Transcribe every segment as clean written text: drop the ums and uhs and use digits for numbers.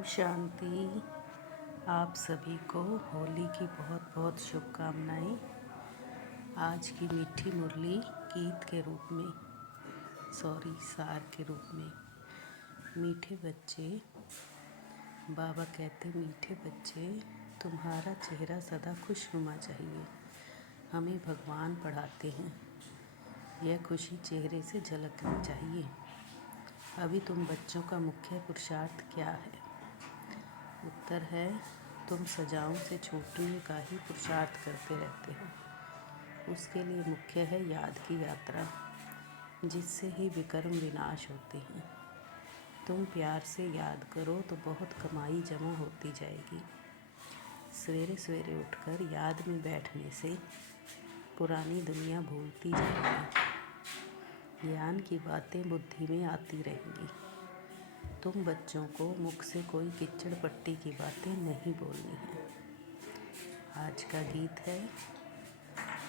ओम शांति। आप सभी को होली की बहुत बहुत शुभकामनाएं। आज की मीठी मुरली गीत के रूप में सार के रूप में। मीठे बच्चे, बाबा कहते मीठे बच्चे, तुम्हारा चेहरा सदा खुशनुमा चाहिए। हमें भगवान पढ़ाते हैं, यह खुशी चेहरे से झलकनी चाहिए। अभी तुम बच्चों का मुख्य पुरुषार्थ क्या है? उत्तर है, तुम सजाओं से छूटने का ही पुरुषार्थ करते रहते हो। उसके लिए मुख्य है याद की यात्रा, जिससे ही विकर्म विनाश होते हैं। तुम प्यार से याद करो तो बहुत कमाई जमा होती जाएगी। सवेरे सवेरे उठकर याद में बैठने से पुरानी दुनिया भूलती जाएगी। ज्ञान की बातें बुद्धि में आती रहेंगी। तुम बच्चों को मुख से कोई किच्चड़ पट्टी की बातें नहीं बोलनी है। आज का गीत है,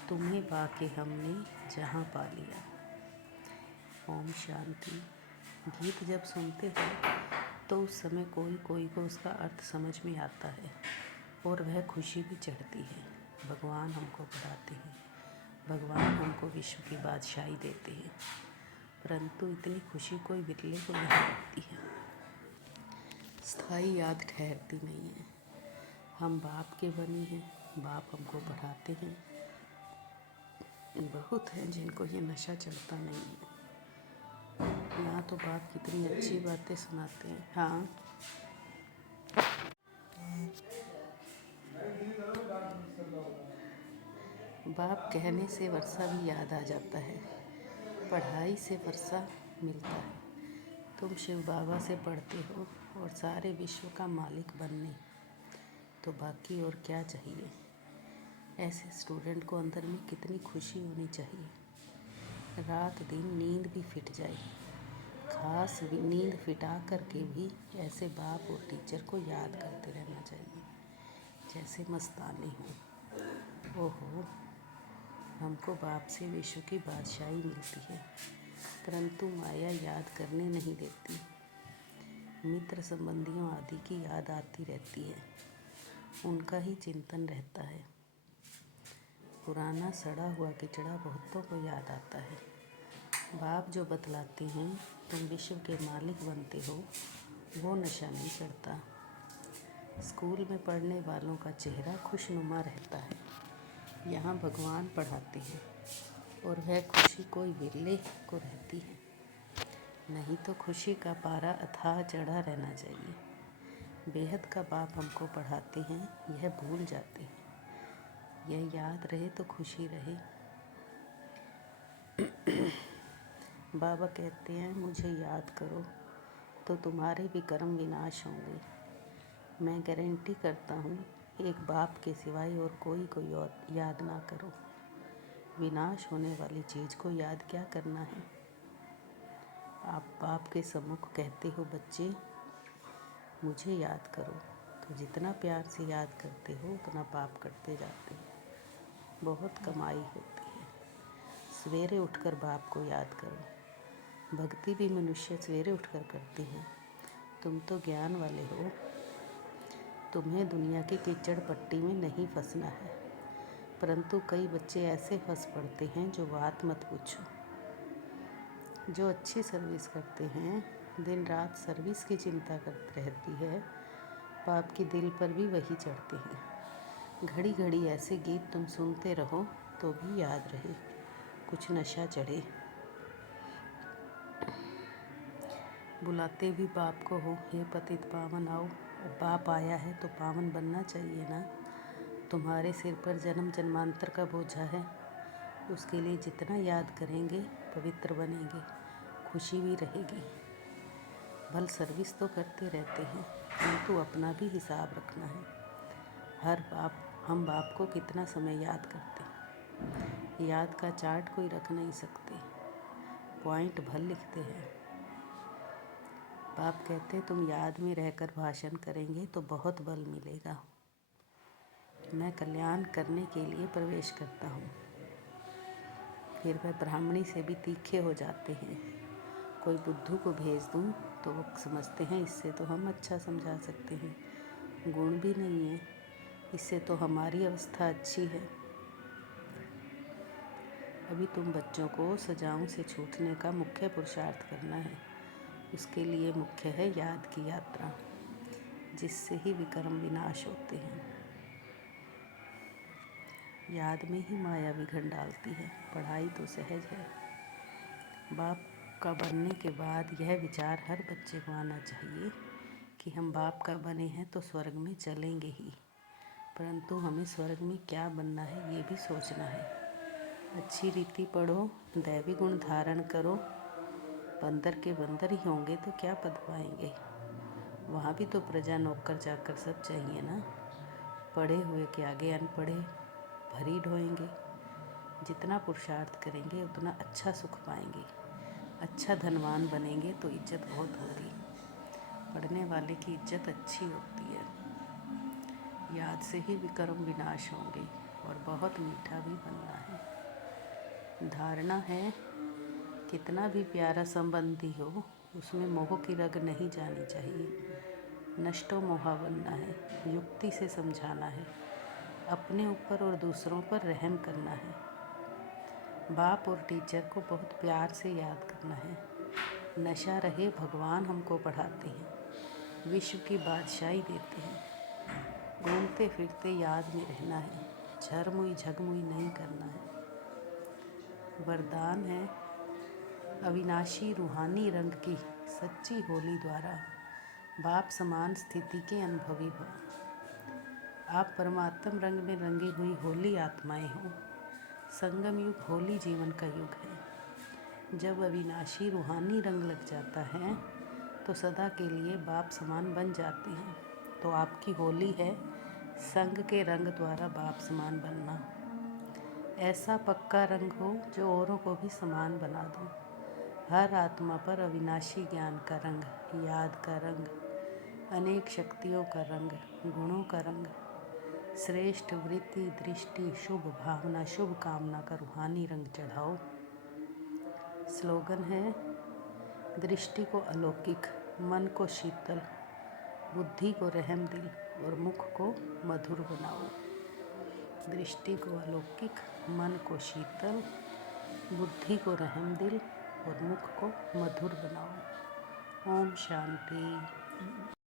तुम्हें पाके हमने जहाँ पा लिया। ओम शांति। गीत जब सुनते हो तो उस समय कोई कोई को उसका अर्थ समझ में आता है और वह खुशी भी चढ़ती है। भगवान हमको पढ़ाते हैं, भगवान हमको विश्व की बादशाही देते हैं, परंतु इतनी खुशी कोई बिरले को नहीं होती है। स्थायी याद ठहरती नहीं है। हम बाप के बने हैं, बाप हमको पढ़ाते हैं। बहुत हैं जिनको ये नशा चढ़ता नहीं है। यहाँ तो बाप कितनी अच्छी बातें सुनाते हैं। हाँ, बाप कहने से वर्षा भी याद आ जाता है, पढ़ाई से वर्षा मिलता है। तुम शिव बाबा से पढ़ते हो और सारे विश्व का मालिक बनने, तो बाकी और क्या चाहिए। ऐसे स्टूडेंट को अंदर में कितनी खुशी होनी चाहिए। रात दिन नींद भी फिट जाए, खास नींद फिटा करके भी ऐसे बाप और टीचर को याद करते रहना चाहिए जैसे मस्ताने हो। ओहो, हमको बाप से विश्व की बादशाही मिलती है, परंतु माया याद करने नहीं देती। मित्र संबंधियों आदि की याद आती रहती है, उनका ही चिंतन रहता है। पुराना सड़ा हुआ किचड़ा बहुतों को याद आता है। बाप जो बतलाते हैं तुम विश्व के मालिक बनते हो, वो नशा नहीं चढ़ता। स्कूल में पढ़ने वालों का चेहरा खुशनुमा रहता है। यहाँ भगवान पढ़ाते हैं और वह खुशी कोई विरले को रहती है। नहीं तो खुशी का पारा अथाह चढ़ा रहना चाहिए। बेहद का बाप हमको पढ़ाते हैं, यह भूल जाते हैं। यह याद रहे तो खुशी रहे। बाबा कहते हैं, मुझे याद करो तो तुम्हारे विकर्म विनाश होंगे। मैं गारंटी करता हूँ, एक बाप के सिवाय और कोई को याद ना करो। विनाश होने वाली चीज़ को याद क्या करना है। आप बाप के सम्मुख कहते हो, बच्चे मुझे याद करो, तो जितना प्यार से याद करते हो उतना पाप करते जाते हो। बहुत कमाई होती है। सवेरे उठकर बाप को याद करो। भक्ति भी मनुष्य सवेरे उठकर करते हैं। तुम तो ज्ञान वाले हो, तुम्हें दुनिया की कीचड़ पट्टी में नहीं फंसना है। परंतु कई बच्चे ऐसे फंस पड़ते हैं जो बात मत पूछो। जो अच्छी सर्विस करते हैं, दिन रात सर्विस की चिंता करती रहती है, पाप की दिल पर भी वही चढ़ते हैं। घड़ी घड़ी ऐसे गीत तुम सुनते रहो तो भी याद रहे, कुछ नशा चढ़े। बुलाते भी बाप को हो, हे पतित पावन आओ। बाप आया है तो पावन बनना चाहिए ना। तुम्हारे सिर पर जन्म जन्मांतर का बोझा है, उसके लिए जितना याद करेंगे पवित्र बनेंगे, खुशी भी रहेगी। भल सर्विस तो करते रहते हैं, किंतु अपना भी हिसाब रखना है। हम बाप को कितना समय याद करते हैं। याद का चार्ट कोई रख नहीं सकते, पॉइंट भर लिखते हैं। बाप कहते तुम याद में रहकर भाषण करेंगे तो बहुत बल मिलेगा। मैं कल्याण करने के लिए प्रवेश करता हूँ। फिर वह ब्राह्मणी से भी तीखे हो जाते हैं। कोई बुद्धू को भेज दूँ तो वो समझते हैं इससे तो हम अच्छा समझा सकते हैं, गुण भी नहीं है, इससे तो हमारी अवस्था अच्छी है। अभी तुम बच्चों को सजाओं से छूटने का मुख्य पुरुषार्थ करना है। उसके लिए मुख्य है याद की यात्रा, जिससे ही विकर्म विनाश होते हैं। याद में ही माया विघन डालती है। पढ़ाई तो सहज है। बाप का बनने के बाद यह विचार हर बच्चे को आना चाहिए कि हम बाप का बने हैं तो स्वर्ग में चलेंगे ही, परंतु हमें स्वर्ग में क्या बनना है ये भी सोचना है। अच्छी रीति पढ़ो, दैवी गुण धारण करो। बंदर के बंदर ही होंगे तो क्या पद पाएंगे। वहाँ भी तो प्रजा नौकर चाकर सब चाहिए ना। पढ़े हुए के आगे अनपढ़े भरी ढोएंगे। जितना पुरुषार्थ करेंगे उतना अच्छा सुख पाएंगे। अच्छा धनवान बनेंगे तो इज्जत बहुत होगी। पढ़ने वाले की इज्जत अच्छी होती है। याद से ही विकर्म विनाश होंगे और बहुत मीठा भी बनना है। धारणा है, कितना भी प्यारा संबंधी हो उसमें मोह की रग नहीं जानी चाहिए। नष्टो मोहा बनना है, युक्ति से समझाना है, अपने ऊपर और दूसरों पर रहम करना है। बाप और टीचर को बहुत प्यार से याद करना है। नशा रहे भगवान हमको पढ़ाते हैं, विश्व की बादशाही देते हैं। घूमते फिरते याद में रहना है, झरमुई झगमुई नहीं करना है। वरदान है, अविनाशी रूहानी रंग की सच्ची होली द्वारा बाप समान स्थिति के अनुभवी हो। आप परमात्म रंग में रंगी हुई होली आत्माएं हो। संगम युग होली जीवन का युग है। जब अविनाशी रूहानी रंग लग जाता है तो सदा के लिए बाप समान बन जाती हैं। तो आपकी होली है संग के रंग द्वारा बाप समान बनना। ऐसा पक्का रंग हो जो औरों को भी समान बना दो। हर आत्मा पर अविनाशी ज्ञान का रंग, याद का रंग, अनेक शक्तियों का रंग, गुणों का रंग, श्रेष्ठ वृत्ति, दृष्टि, शुभ भावना, शुभ कामना का रूहानी रंग चढ़ाओ। स्लोगन है, दृष्टि को अलौकिक, मन को शीतल, बुद्धि को रहम दिल और मुख को मधुर बनाओ। दृष्टि को अलौकिक, मन को शीतल, बुद्धि को रहम दिल और मुख को मधुर बनाओ। ओम शांति।